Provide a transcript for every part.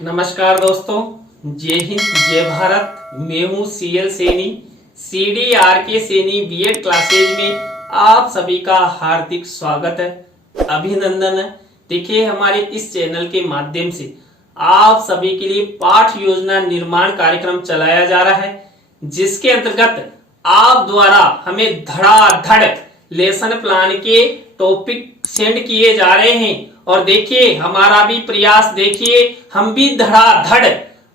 नमस्कार दोस्तों, जय हिंद जय भारत। मैं हूँ CL Saini, CDRK Saini BEd classes में आप सभी का हार्दिक स्वागत है, अभिनंदन है। देखिए, हमारे इस चैनल के माध्यम से आप सभी के लिए पाठ योजना निर्माण कार्यक्रम चलाया जा रहा है, जिसके अंतर्गत आप द्वारा हमें धड़ाधड़ लेसन प्लान के टॉपिक सेंड किए जा रहे हैं। और देखिए, हमारा भी प्रयास देखिए, हम भी धड़ाधड़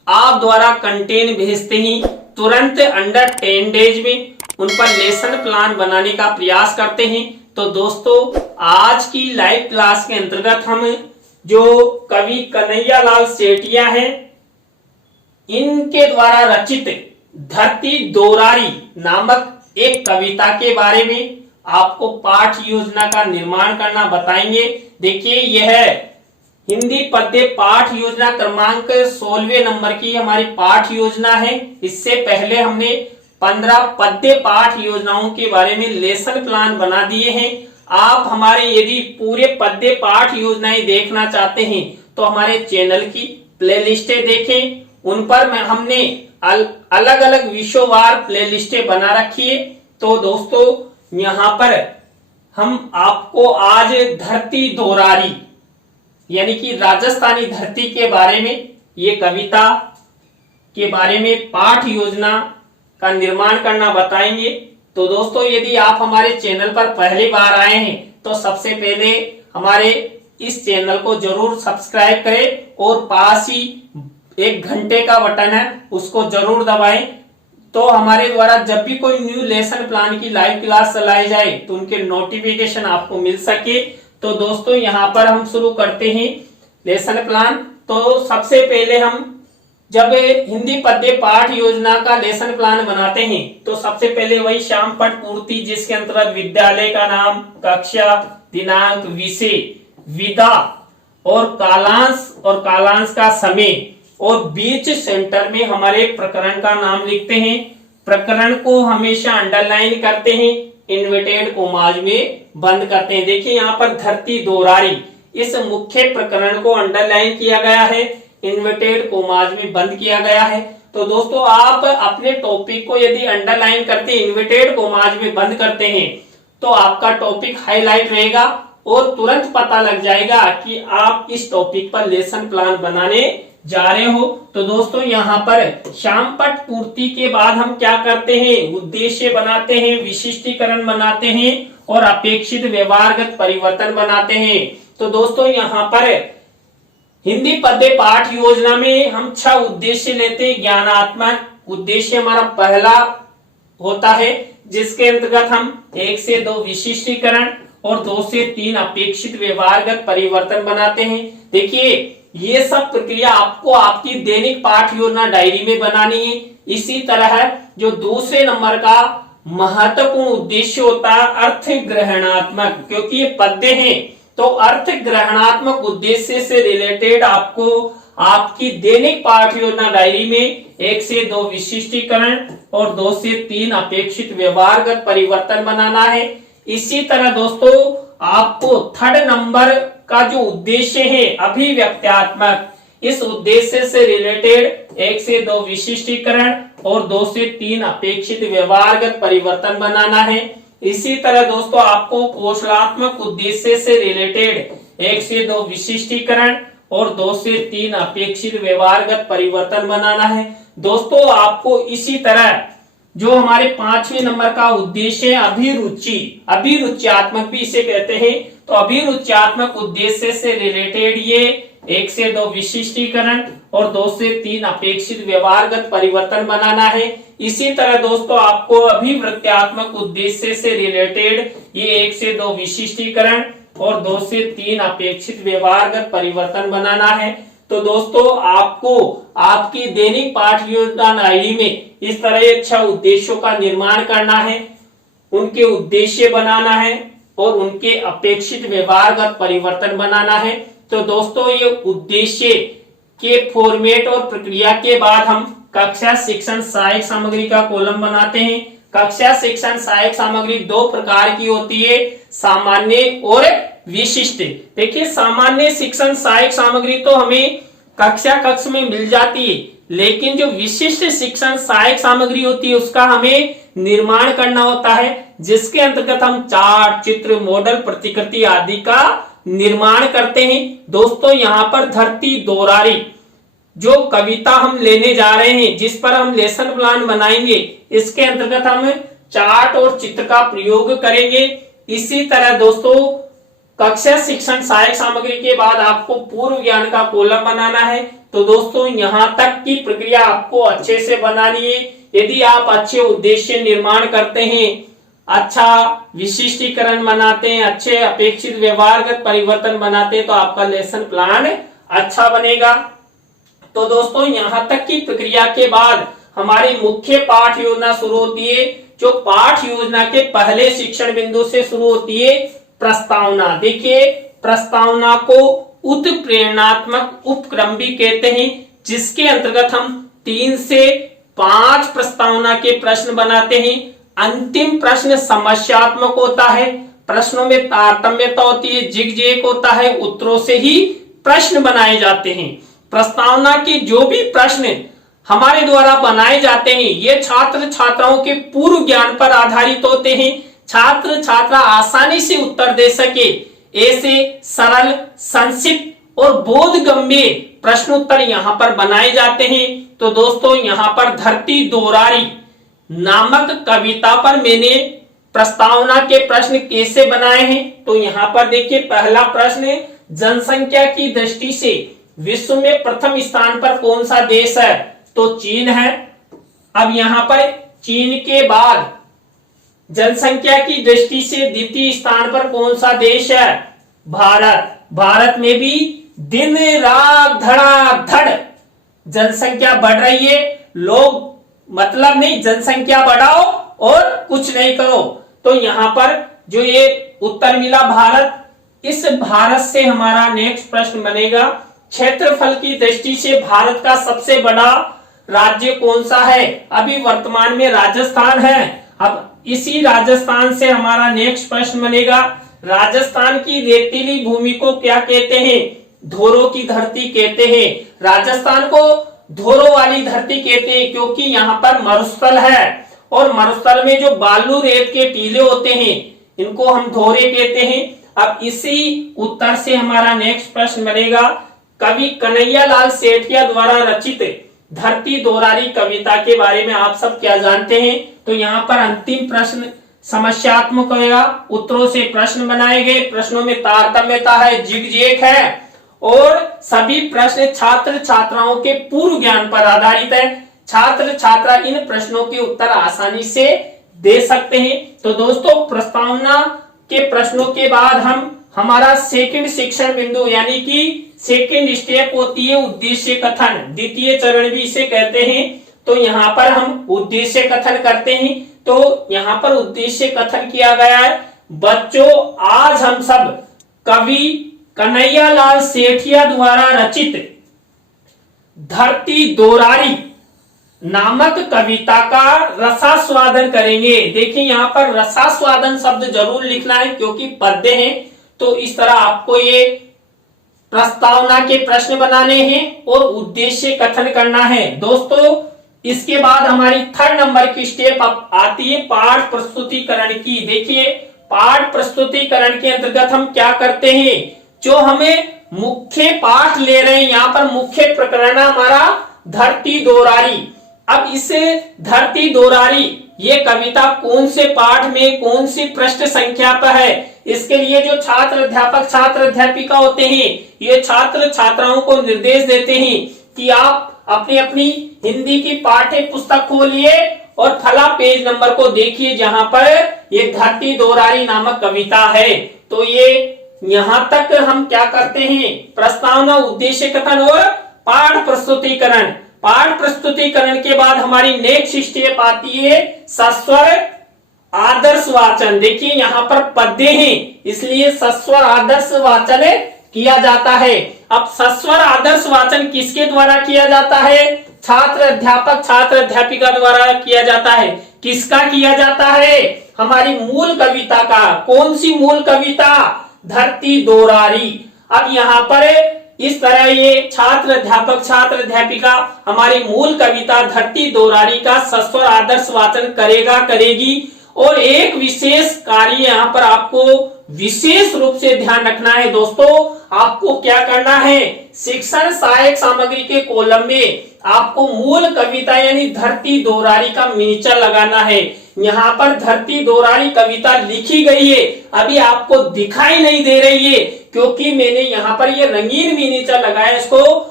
आप द्वारा कंटेंट भेजते ही तुरंत अंडर 10 डेज में उन पर लेसन प्लान बनाने का प्रयास करते हैं। तो दोस्तों, आज की लाइव क्लास के अंतर्गत हम जो कवि कन्हैयालाल सेठिया हैं, इनके द्वारा रचित धरती दोरारी नामक एक कविता के बारे में आपको पाठ योजना का निर्माण करना बताएंगे। देखिए, यह हिंदी पद्य पाठ योजना क्रमांक 16वें नंबर की हमारी पाठ योजना है। इससे पहले हमने 15 पद्य पाठ योजनाओं के बारे में लेसन प्लान बना दिए हैं। आप हमारे यदि पूरे पद्य पाठ योजनाएं देखना चाहते हैं तो हमारे चैनल की प्लेलिस्टें देखें, उन पर हमने अलग अलग विषयवार प्लेलिस्टें बना रखी है। तो दोस्तों, यहाँ पर हम आपको आज धरती दोरारी यानी कि राजस्थानी धरती के बारे में, ये कविता के बारे में पाठ योजना का निर्माण करना बताएंगे। तो दोस्तों, यदि आप हमारे चैनल पर पहली बार आए हैं तो सबसे पहले हमारे इस चैनल को जरूर सब्सक्राइब करें और पास ही एक घंटे का बटन है, उसको जरूर दबाएं, तो हमारे द्वारा जब भी कोई न्यू लेसन प्लान की लाइव क्लास चलाई जाए तो उनके नोटिफिकेशन आपको मिल सके। तो दोस्तों, यहाँ पर हम शुरू करते हैं लेसन प्लान। तो सबसे पहले हम जब हिंदी पद्य पाठ योजना का लेसन प्लान बनाते हैं तो सबसे पहले वही श्याम पट पूर्ति, जिसके अंतर्गत विद्यालय का नाम, कक्षा, दिनांक, विषय, विधा और कालांश का समय और बीच सेंटर में हमारे प्रकरण का नाम लिखते हैं। प्रकरण को हमेशा अंडरलाइन करते हैं, इन्वर्टेड कोमाज में बंद करते हैं। देखिए, यहाँ पर धरती दोरारी, इस मुख्य प्रकरण को अंडरलाइन किया गया है, इन्वर्टेड कोमाज में बंद किया गया है। तो दोस्तों, आप अपने टॉपिक को यदि अंडरलाइन करते, इन्वर्टेड कोमाज में बंद करते हैं तो आपका टॉपिक हाईलाइट रहेगा और तुरंत पता लग जाएगा कि आप इस टॉपिक पर लेसन प्लान बनाने जा रहे हो। तो दोस्तों, यहाँ पर श्याम पट पूर्ति के बाद हम क्या करते हैं, उद्देश्य बनाते हैं, विशिष्टीकरण बनाते हैं और अपेक्षित व्यवहारगत परिवर्तन बनाते हैं। तो दोस्तों, यहाँ पर हिंदी पद्य पाठ योजना में हम 6 उद्देश्य लेते हैं। ज्ञानात्मक उद्देश्य हमारा पहला होता है, जिसके अंतर्गत हम 1 से 2 विशिष्टीकरण और 2 से 3 अपेक्षित व्यवहारगत परिवर्तन बनाते हैं। देखिए, ये सब प्रक्रिया आपको आपकी दैनिक पाठ योजना डायरी में बनानी है। इसी तरह जो दूसरे नंबर का महत्वपूर्ण उद्देश्य होता है अर्थ ग्रहणात्मक, क्योंकि ये पद्य हैं तो अर्थ ग्रहणात्मक उद्देश्य से रिलेटेड आपको आपकी दैनिक पाठ योजना डायरी में 1 से 2 विशिष्टीकरण और 2 से 3 अपेक्षित व्यवहारगत परिवर्तन बनाना है। इसी तरह दोस्तों, आपको 3rd नंबर का जो उद्देश्य है अभिव्यक्त्यात्मक, इस उद्देश्य से रिलेटेड 1 से 2 विशिष्टीकरण और 2 से 3 अपेक्षित व्यवहारगत परिवर्तन बनाना है। इसी तरह दोस्तों, आपको कौशलात्मक उद्देश्य से रिलेटेड 1 से 2 विशिष्टीकरण और 2 से 3 अपेक्षित व्यवहारगत परिवर्तन बनाना है। दोस्तों, आपको इसी तरह जो हमारे 5वें नंबर का उद्देश्य है अभिरुच्यात्मक भी इसे कहते हैं, तो अभिरुच्यात्मक उद्देश्य से रिलेटेड ये 1 से 2 विशिष्टीकरण और 2 से 3 अपेक्षित व्यवहारगत परिवर्तन बनाना है। इसी तरह दोस्तों, आपको अभिवृत्त्यात्मक उद्देश्य से रिलेटेड ये 1 से 2 विशिष्टीकरण और 2 से 3 अपेक्षित व्यवहारगत परिवर्तन बनाना है। तो दोस्तों, आपको आपकी दैनिक पाठ योजना डायरी में इस तरह 6 उद्देश्यों का निर्माण करना है, उनके उद्देश्य बनाना है और उनके अपेक्षित व्यवहारगत परिवर्तन बनाना है। तो दोस्तों, ये उद्देश्य के फॉर्मेट और प्रक्रिया के बाद हम कक्षा शिक्षण सहायक सामग्री का कॉलम बनाते हैं। कक्षा शिक्षण सहायक सामग्री 2 प्रकार की होती है, सामान्य और विशिष्ट। देखिए, सामान्य शिक्षण सहायक सामग्री तो हमें कक्षा कक्ष में मिल जाती है, लेकिन जो विशिष्ट शिक्षण सहायक सामग्री होती है उसका हमें निर्माण करना होता है, जिसके अंतर्गत हम चार्ट, चित्र, मॉडल, प्रतिकृति आदि का निर्माण करते हैं। दोस्तों यहाँ पर धरती दोरारी जो कविता हम लेने जा रहे हैं, जिस पर हम लेसन प्लान बनाएंगे, इसके अंतर्गत हम चार्ट और चित्र का प्रयोग करेंगे। इसी तरह दोस्तों कक्षा शिक्षण सहायक सामग्री के बाद आपको पूर्व ज्ञान का कॉलम बनाना है। तो दोस्तों यहाँ तक की प्रक्रिया आपको अच्छे से बनानी है। यदि आप अच्छे उद्देश्य निर्माण करते हैं, अच्छा विशिष्टीकरण बनाते हैं, अच्छे अपेक्षित व्यवहारगत परिवर्तन बनाते हैं, तो आपका लेसन प्लान अच्छा बनेगा। तो दोस्तों यहाँ तक की प्रक्रिया के बाद हमारी मुख्य पाठ योजना शुरू होती है, जो पाठ योजना के पहले शिक्षण बिंदु से शुरू होती है प्रस्तावना। देखिए प्रस्तावना को उत्प्रेरणात्मक उपक्रम भी कहते हैं, जिसके अंतर्गत हम 3 से 5 प्रस्तावना के प्रश्न बनाते हैं। अंतिम प्रश्न समस्यात्मक होता है, प्रश्नों में तारतम्यता होती है, जिगजैग होता है, उत्तरों से ही प्रश्न बनाए जाते हैं। प्रस्तावना के जो भी प्रश्न हमारे द्वारा बनाए जाते हैं, ये छात्र छात्राओं के पूर्व ज्ञान पर आधारित होते हैं। छात्र छात्रा आसानी से उत्तर दे सके ऐसे सरल, संक्षिप्त और बोधगम्य प्रश्नोत्तर यहाँ पर बनाए जाते हैं। तो दोस्तों यहाँ पर धरती दोरारी नामक कविता पर मैंने प्रस्तावना के प्रश्न कैसे बनाए हैं। तो यहाँ पर देखिए पहला प्रश्न, जनसंख्या की दृष्टि से विश्व में प्रथम स्थान पर कौन सा देश है? तो चीन है। अब यहाँ पर चीन के बाद जनसंख्या की दृष्टि से द्वितीय स्थान पर कौन सा देश है? भारत। भारत में भी दिन रात धड़ाधड़ जनसंख्या बढ़ रही है। लोग मतलब नहीं, जनसंख्या बढ़ाओ और कुछ नहीं करो। तो यहाँ पर जो ये उत्तर मिला भारत, इस भारत से हमारा नेक्स्ट प्रश्न बनेगा, क्षेत्रफल की दृष्टि से भारत का सबसे बड़ा राज्य कौन सा है? अभी वर्तमान में राजस्थान है। अब इसी राजस्थान से हमारा नेक्स्ट प्रश्न बनेगा, राजस्थान की रेतीली भूमि को क्या कहते हैं? धोरों की धरती कहते हैं। राजस्थान को धोरों वाली धरती कहते हैं क्योंकि यहाँ पर मरुस्थल है, और मरुस्थल में जो बालू रेत के टीले होते हैं इनको हम धोरे कहते हैं। अब इसी उत्तर से हमारा नेक्स्ट प्रश्न बनेगा, कवि कन्हैयालाल सेठिया द्वारा रचित धरती दोरारी कविता के बारे में आप सब क्या जानते हैं? तो यहाँ पर अंतिम प्रश्न समस्यात्मक होगा, उत्तरों से प्रश्न बनाए गए, प्रश्नों में तारतम्यता है, जिगजैग है, और सभी प्रश्न छात्र छात्राओं के पूर्व ज्ञान पर आधारित है। छात्र छात्रा इन प्रश्नों के उत्तर आसानी से दे सकते हैं। तो दोस्तों प्रस्तावना के प्रश्नों के बाद हम हमारा सेकंड शिक्षण बिंदु यानी कि सेकंड स्टेप होती है उद्देश्य कथन, द्वितीय चरण भी इसे कहते हैं। तो यहाँ पर हम उद्देश्य कथन करते हैं। तो यहाँ पर उद्देश्य कथन किया गया है, बच्चों आज हम सब कवि कन्हैयालाल सेठिया द्वारा रचित धरती दोरारी नामक कविता का रसास्वादन करेंगे। देखिए यहाँ पर रसास्वादन शब्द जरूर लिखना है क्योंकि पद्य है। तो इस तरह आपको ये प्रस्तावना के प्रश्न बनाने हैं और उद्देश्य कथन करना है। दोस्तों इसके बाद हमारी 3rd नंबर की स्टेप आती है पाठ प्रस्तुतिकरण की। देखिए पाठ प्रस्तुतिकरण के अंतर्गत हम क्या करते हैं, जो हमें मुख्य पाठ ले रहे हैं, यहाँ पर मुख्य प्रकरण हमारा धरती दोरारी। अब इस धरती दोरारी ये कविता कौन से पाठ में कौन सी पृष्ठ संख्या पर है, इसके लिए जो छात्र अध्यापक छात्र अध्यापिका होते हैं ये छात्र छात्राओं को निर्देश देते हैं कि आप अपनी अपनी हिंदी की पाठ्य पुस्तक खोलिए और फला पेज नंबर को देखिए जहां पर ये धरती दोरारी नामक कविता है। तो ये यहां तक हम क्या करते हैं, प्रस्तावना, उद्देश्य कथन और पाठ प्रस्तुतिकरण। पाठ प्रस्तुतिकरण के बाद हमारी नेक्स्ट स्टेप आती है सस्वर आदर्श वाचन। देखिए यहाँ पर पद्य हैं इसलिए सस्वर आदर्श वाचन किया जाता है। अब सस्वर आदर्श वाचन किसके द्वारा किया जाता है? छात्र अध्यापक छात्र अध्यापिका द्वारा किया जाता है। किसका किया जाता है? हमारी मूल कविता का। कौन सी मूल कविता? धरती दोरारी। अब यहाँ पर इस तरह ये छात्र अध्यापक छात्र अध्यापिका हमारी मूल कविता धरती दोरारी का सस्वर आदर्श वाचन करेगा करेगी। और एक विशेष कार्य यहाँ पर आपको विशेष रूप से ध्यान रखना है दोस्तों, आपको क्या करना है, शिक्षण सहायक सामग्री के कॉलम में आपको मूल कविता यानी धरती दोरारी का मिनीचर लगाना है। यहाँ पर धरती दोरारी कविता लिखी गई है, अभी आपको दिखाई नहीं दे रही है क्योंकि मैंने यहाँ पर ये रंगीन मिनीचर लगाया, इसको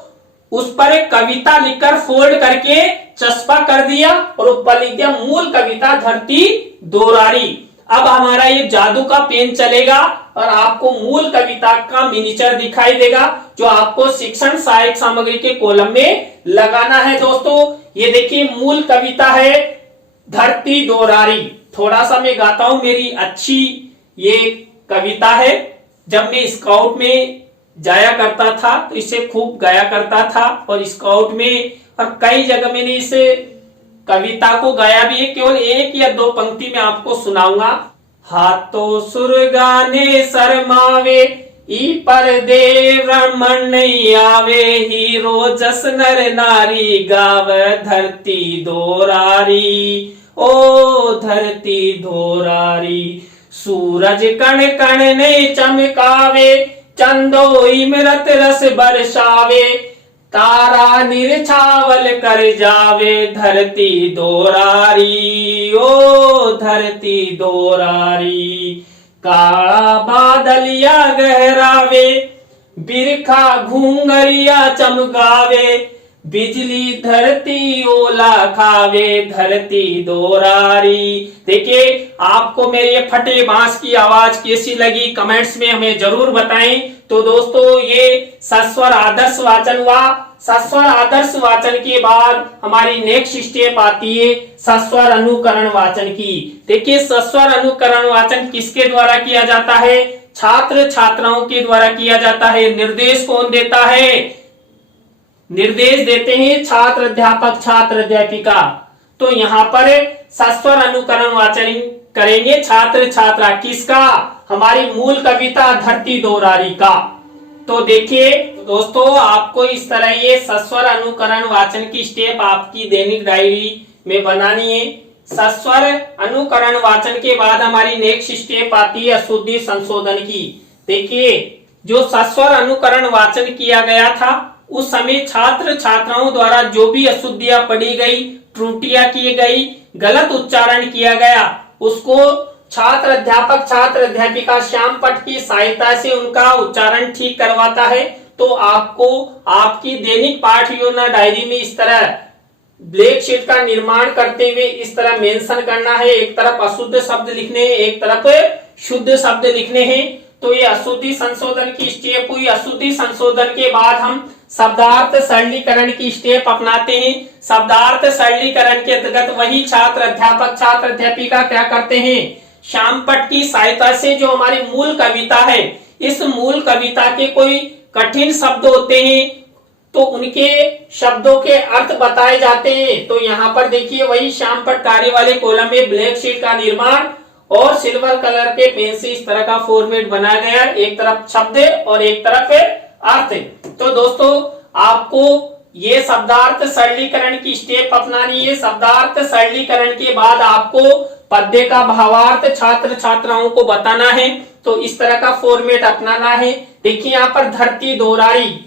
उस पर एक कविता लिखकर फोल्ड करके चस्पा कर दिया और ऊपर लिख दिया मूल कविता धरती दोरारी। अब हमारा ये जादू का पेन चलेगा और आपको मूल कविता का मिनीचर दिखाई देगा जो आपको शिक्षण सहायक सामग्री के कॉलम में लगाना है। दोस्तों ये देखिए मूल कविता है धरती दोरारी। थोड़ा सा मैं गाता हूं, मेरी अच्छी ये कविता है। जब मैं स्काउट में जाया करता था तो इसे खूब गाया करता था और स्काउट में और कई जगह मैंने इसे कविता को गाया भी है। केवल एक या दो पंक्ति में आपको सुनाऊंगा। हाथों सुर गाने शर्मावे ई पर देव रमन नहीं आवे, हीरो जस नर नारी गावे धरती दोरारी, ओ धरती दोरारी। सूरज कण कण ने चमकावे, चंदो इमरत रस बरसावे, तारा निरछावल कर जावे धरती दोरारी, ओ धरती दोरारी। काला बादलिया गहरावे, बिरखा घूंगरिया चमकावे, बिजली धरती ओला खावे धरती दोरारी। देखिए आपको मेरे ये फटे बांस की आवाज कैसी लगी कमेंट्स में हमें जरूर बताएं। तो दोस्तों ये सस्वर आदर्श वाचन हुआ। सस्वर आदर्श वाचन के बाद हमारी नेक्स्ट स्टेप आती है सस्वर अनुकरण वाचन की। देखिए सस्वर अनुकरण वाचन किसके द्वारा किया जाता है, छात्र छात्राओं के द्वारा किया जाता है। निर्देश कौन देता है, निर्देश देते हैं छात्र अध्यापक छात्र अध्यापिका। तो यहाँ पर सस्वर अनुकरण वाचन करेंगे छात्र छात्रा किसका, हमारी मूल कविता धरती दोरारी का। तो देखिए दोस्तों आपको इस तरह ये सस्वर अनुकरण वाचन की स्टेप आपकी दैनिक डायरी में बनानी है। सस्वर अनुकरण वाचन के बाद हमारी नेक्स्ट स्टेप आती है अशुद्धि संशोधन की। देखिए जो सस्वर अनुकरण वाचन किया गया था उस समय छात्र छात्राओं द्वारा जो भी अशुद्धियां पढ़ी गई, त्रुटियां की गई, गलत उच्चारण किया गया, उसको छात्र अध्यापक छात्र अध्यापिका श्याम पट की सहायता से उनका उच्चारण ठीक करवाता है। तो आपको आपकी दैनिक पाठ योजना डायरी में इस तरह ब्लैक शीट का निर्माण करते हुए इस तरह मेंशन करना है। एक तरफ अशुद्ध शब्द लिखने हैं, एक तरफ शुद्ध शब्द लिखने हैं। तो ये अशुद्धि संशोधन की स्टेप हुई। अशुद्धि संशोधन के बाद हम शब्दार्थ सरलीकरण की स्टेप अपनाते हैं। शब्दार्थ सरलीकरण के अंतर्गत वही छात्र अध्यापक छात्र अध्यापिका क्या करते हैं, श्याम पट की सहायता से जो हमारी मूल कविता है, इस मूल कविता के कोई कठिन शब्द होते हैं तो उनके शब्दों के अर्थ बताए जाते हैं। तो यहाँ पर देखिए वही श्याम पट कार्य वाले कॉलम में ब्लैक शीट का निर्माण और सिल्वर कलर के पेन से इस तरह का फॉर्मेट बनाया गया, एक तरफ शब्द और एक तरफ अर्थ। तो दोस्तों आपको ये शब्दार्थ सरलीकरण की स्टेप अपनानी है। शब्दार्थ सरलीकरण के बाद आपको पद्य का भावार्थ छात्र छात्राओं को बताना है। तो इस तरह का फॉर्मेट अपनाना है। देखिए यहाँ पर धरती दोरारी,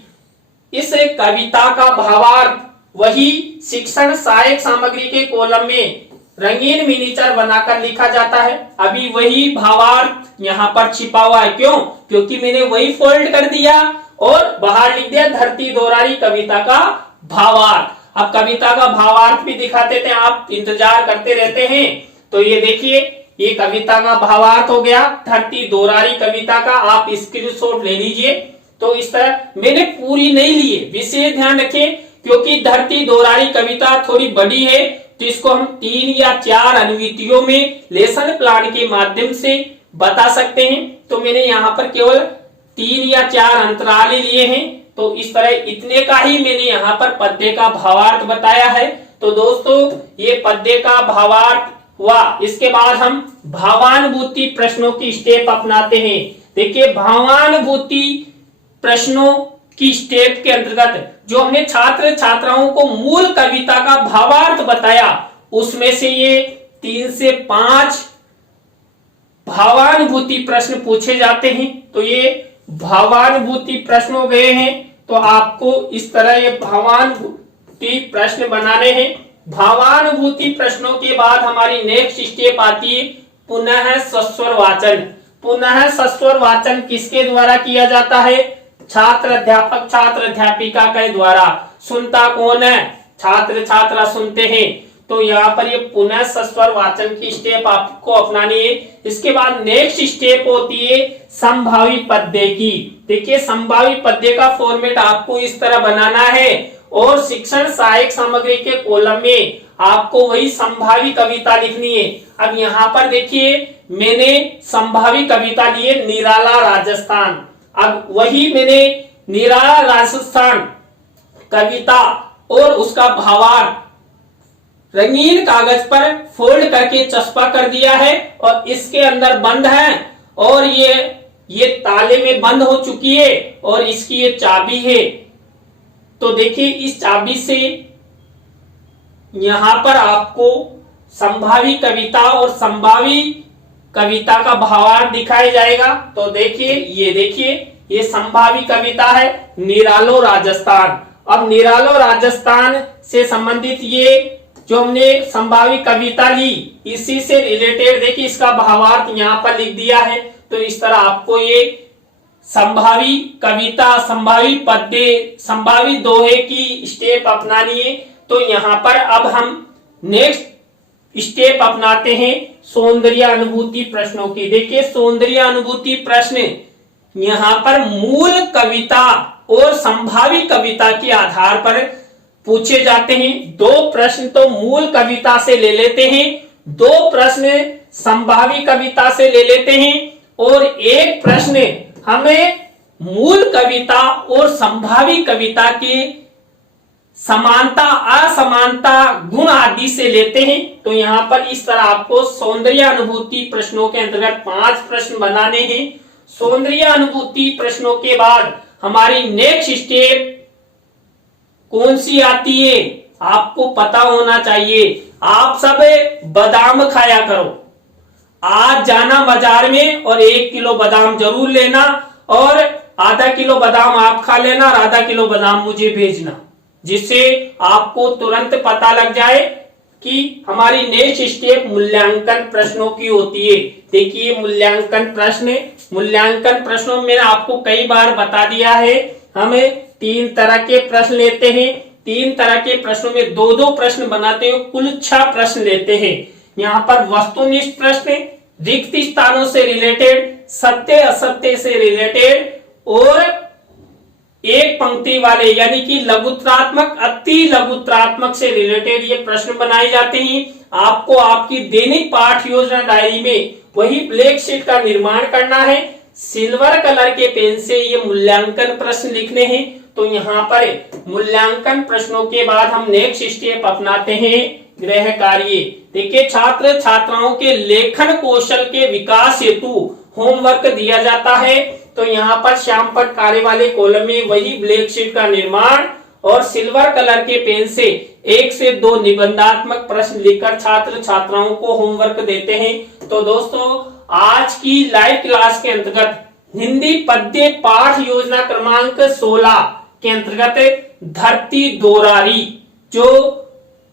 इस कविता का भावार्थ वही शिक्षण सहायक सामग्री के कॉलम में रंगीन मिनीचर बनाकर लिखा जाता है। अभी वही भावार्थ यहाँ पर छिपा हुआ है। क्यों? क्योंकि मैंने वही फोल्ड कर दिया और बाहर लिख दिया धरती दोरारी कविता का भावार्थ। अब कविता का भावार्थ भी दिखाते थे, आप इंतजार करते रहते हैं। तो ये देखिए ये कविता का भावार्थ हो गया धरती दोरारी कविता का। आप स्क्रीनशॉट ले लीजिए। तो इस तरह मैंने पूरी नहीं ली है, विशेष ध्यान रखें क्योंकि धरती दोरारी कविता थोड़ी बड़ी है तो इसको हम 3 या 4 अनुवितियों में लेसन प्लान के माध्यम से बता सकते हैं। तो मैंने यहाँ पर केवल 3 या 4 अंतराल लिए हैं। तो इस तरह इतने का ही मैंने यहाँ पर पद्य का भावार्थ बताया है। तो दोस्तों ये पद्य का भावार्थ हुआ। इसके बाद हम भावानुभूति प्रश्नों की स्टेप अपनाते हैं। देखिए भावानुभूति प्रश्नों की स्टेप के अंतर्गत जो हमने छात्र छात्राओं को मूल कविता का भावार्थ बताया, उसमें से ये 3 से 5 भावानुभूति प्रश्न पूछे जाते हैं। तो ये भावानुभूति प्रश्न हो गए हैं। तो आपको इस तरह ये भावानुभूति प्रश्न बनाने हैं। भावानुभूति प्रश्नों के बाद हमारी नेक्स्ट स्टेप आती है पुनः सस्वर वाचन। पुनः सस्वर वाचन किसके द्वारा किया जाता है? छात्र अध्यापक छात्र अध्यापिका के द्वारा। सुनता कौन है? छात्र छात्रा सुनते हैं। तो यहाँ पर ये पुनः सस्वर वाचन की स्टेप आपको अपनानी है। इसके बाद नेक्स्ट स्टेप होती है संभावी पद्य की। देखिए संभावी पद्य का फॉर्मेट आपको इस तरह बनाना है और शिक्षण सहायक सामग्री के कॉलम में आपको वही संभावी कविता लिखनी है। अब यहाँ पर देखिए मैंने संभावी कविता ली है निराला राजस्थान। अब वही मैंने निराला राजस्थान कविता और उसका भावार्थ रंगीन कागज पर फोल्ड करके चस्पा कर दिया है और इसके अंदर बंद है और ये ताले में बंद हो चुकी है और इसकी ये चाबी है। तो देखिए इस चाबी से यहां पर आपको संभावी कविता और संभावी कविता का भावार्थ दिखाया जाएगा। तो देखिए ये संभावी कविता है निरालो राजस्थान। अब निरालो राजस्थान से संबंधित ये जो हमने संभावी कविता ली, इसी से रिलेटेड देखिए इसका भावार्थ यहाँ पर लिख दिया है। तो इस तरह आपको ये संभावी कविता, संभावी पद्य, संभावी दोहे की स्टेप अपनानी है। तो यहाँ पर अब हम नेक्स्ट स्टेप अपनाते हैं सौंदर्य अनुभूति प्रश्नों की। देखिए सौंदर्य अनुभूति प्रश्न यहाँ पर मूल कविता और संभावी कविता के आधार पर पूछे जाते हैं। 2 प्रश्न तो मूल कविता से ले लेते हैं, 2 प्रश्न संभावी कविता से ले लेते हैं और 1 प्रश्न हमें मूल कविता और संभावी कविता के समानता असमानता गुण आदि से लेते हैं। तो यहाँ पर इस तरह आपको सौंदर्य अनुभूति प्रश्नों के अंतर्गत 5 प्रश्न बनाने हैं। सौंदर्य अनुभूति प्रश्नों के बाद हमारी नेक्स्ट स्टेप कौन सी आती है? आपको पता होना चाहिए। आप सब बादाम खाया करो। आज जाना बाजार में और 1 किलो बादाम जरूर लेना और आधा किलो बादाम आप खा लेना और आधा किलो बादाम मुझे भेजना, जिससे आपको तुरंत पता लग जाए कि हमारी नेक्स्ट स्टेप मूल्यांकन प्रश्नों की होती है। देखिए मूल्यांकन प्रश्नों में आपको कई बार बता दिया है, हमें 3 तरह के प्रश्न लेते हैं। 3 तरह के प्रश्नों में 2-2 प्रश्न बनाते हैं, कुल 6 प्रश्न लेते हैं। यहाँ पर वस्तुनिष्ठ प्रश्न, रिक्त स्थानों से रिलेटेड, सत्य असत्य से रिलेटेड और एक पंक्ति वाले यानी कि लघुत्रात्मक अति लघुत्रात्मक से रिलेटेड ये प्रश्न बनाए जाते हैं। आपको आपकी दैनिक पाठ योजना डायरी में वही ब्लैक शीट का निर्माण करना है। सिल्वर कलर के पेन से ये मूल्यांकन प्रश्न लिखने हैं। तो यहाँ पर मूल्यांकन प्रश्नों के बाद हम नेक्स्ट स्टेप अपनाते हैं गृह कार्य। देखिए छात्र छात्राओं के लेखन कौशल के विकास हेतु होमवर्क दिया जाता है। तो यहाँ पर श्याम पट कार्य वाले कॉलम में वही ब्लैक शीट का निर्माण और सिल्वर कलर के पेन से 1 से 2 निबंधात्मक प्रश्न लिखकर छात्र छात्राओं को होमवर्क देते हैं। तो दोस्तों आज की लाइव क्लास के अंतर्गत हिंदी पद्य पाठ योजना क्रमांक 16 के अंतर्गत धरती दोरारी जो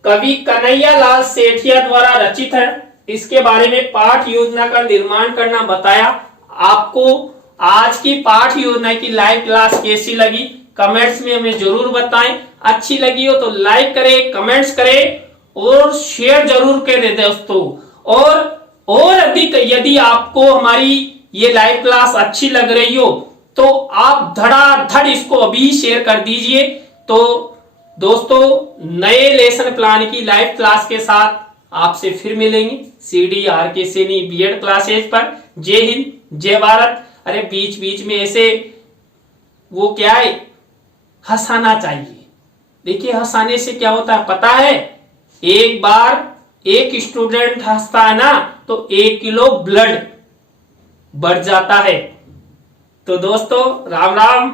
कवि कन्हैया लाल सेठिया द्वारा रचित है, इसके बारे में पाठ योजना का निर्माण करना बताया। आपको आज की पाठ योजना की लाइव क्लास कैसी लगी कमेंट्स में हमें जरूर बताएं। अच्छी लगी हो तो लाइक करें, कमेंट्स करें और शेयर जरूर करें दोस्तों। और अधिक यदि आपको हमारी ये लाइव क्लास अच्छी लग रही हो तो आप धड़ाधड़ इसको अभी शेयर कर दीजिए। तो दोस्तों नए लेसन प्लान की लाइव क्लास के साथ आपसे फिर मिलेंगे CDRK सैनी बीएड क्लासेज पर। जय हिंद, जय भारत। अरे बीच बीच में ऐसे वो क्या है हंसाना चाहिए। देखिए हंसाने से क्या होता है पता है? एक बार एक स्टूडेंट हंसता है ना तो 1 किलो ब्लड बढ़ जाता है। तो दोस्तों राम राम।